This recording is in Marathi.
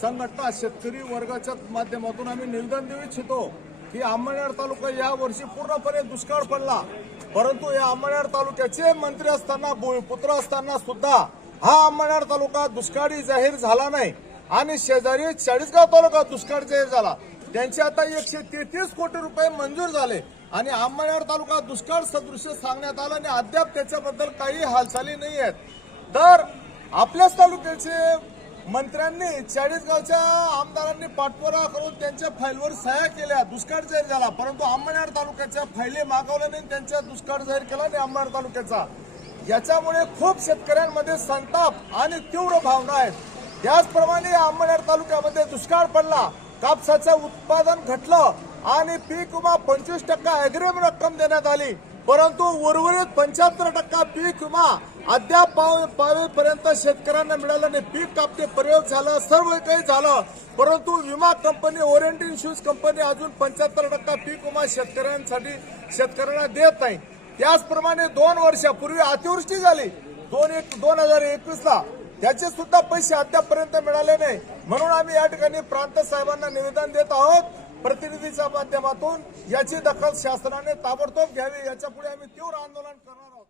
संघटना शेतकरी वर्गाच्या माध्यमातून आम्ही निवेदन देऊ इच्छितो की अंमळनेर तालुका या वर्षी पूर्णपणे दुष्काळ पडला, परंतु या अंमळनेर तालुक्याचे मंत्री असताना पुत्र असताना सुद्धा हा अंमळनेर तालुका दुष्काळी जाहीर झाला नाही आणि शेजारी चाळीसगाव तालुका दुष्काळ जाहीर झाला। त्यांचे आता 133 कोटी रुपये मंजूर झाले आणि अंमळनेर तालुका दुष्काळ सदृश सांगण्यात आलं आणि अद्याप त्याच्याबद्दल काही हालचाली नाही आहेत। तर आपल्याच तालुक्याचे मंत्र्यांनी चाळीसगावच्या आमदारांनी पाठपुरावा करून त्यांच्या फाईलवर सह्या केल्या, दुष्काळ जाहीर झाला, परंतु अंमळनेर तालुक्याच्या फाईली मागवल्या नाही, त्यांच्या दुष्काळ जाहीर केला नाही अंमळनेर तालुक्याचा। याच्यामुळे खूप शेतकऱ्यांमध्ये संताप आणि तीव्र भावना आहेत। त्याचप्रमाणे अंमळनेर तालुक्यामध्ये दुष्काळ पडला, कापसाचं उत्पादन घटलं आणि पीक विमा 25% अग्रिम रक्कम देण्यात आली, परंतु उर्वरित 75% पीक विमा अद्याप पावेपर्यंत शेतकऱ्यांना मिळाला नाही। पीक कापते प्रयोग झाला, सर्व काही झालं, परंतु विमा कंपनी ओरिएंट इन्शुरन्स कंपनी अजून 75% पीक विमा शेतकऱ्यांना देत नाही। त्याचप्रमाणे 2 वर्षापूर्वी अतिवृष्टी झाली 2021ला, त्याचे सुद्धा पैसे अद्यापपर्यंत मिळाले नाही। म्हणून आम्ही या ठिकाणी प्रांत साहेबांना निवेदन देत आहोत प्रतिनिधीच्या माध्यमातून, याची दखल शासनाने ताबडतोब घ्यावी, याच्या पुढे आम्ही तीव्र आंदोलन करणार आहोत।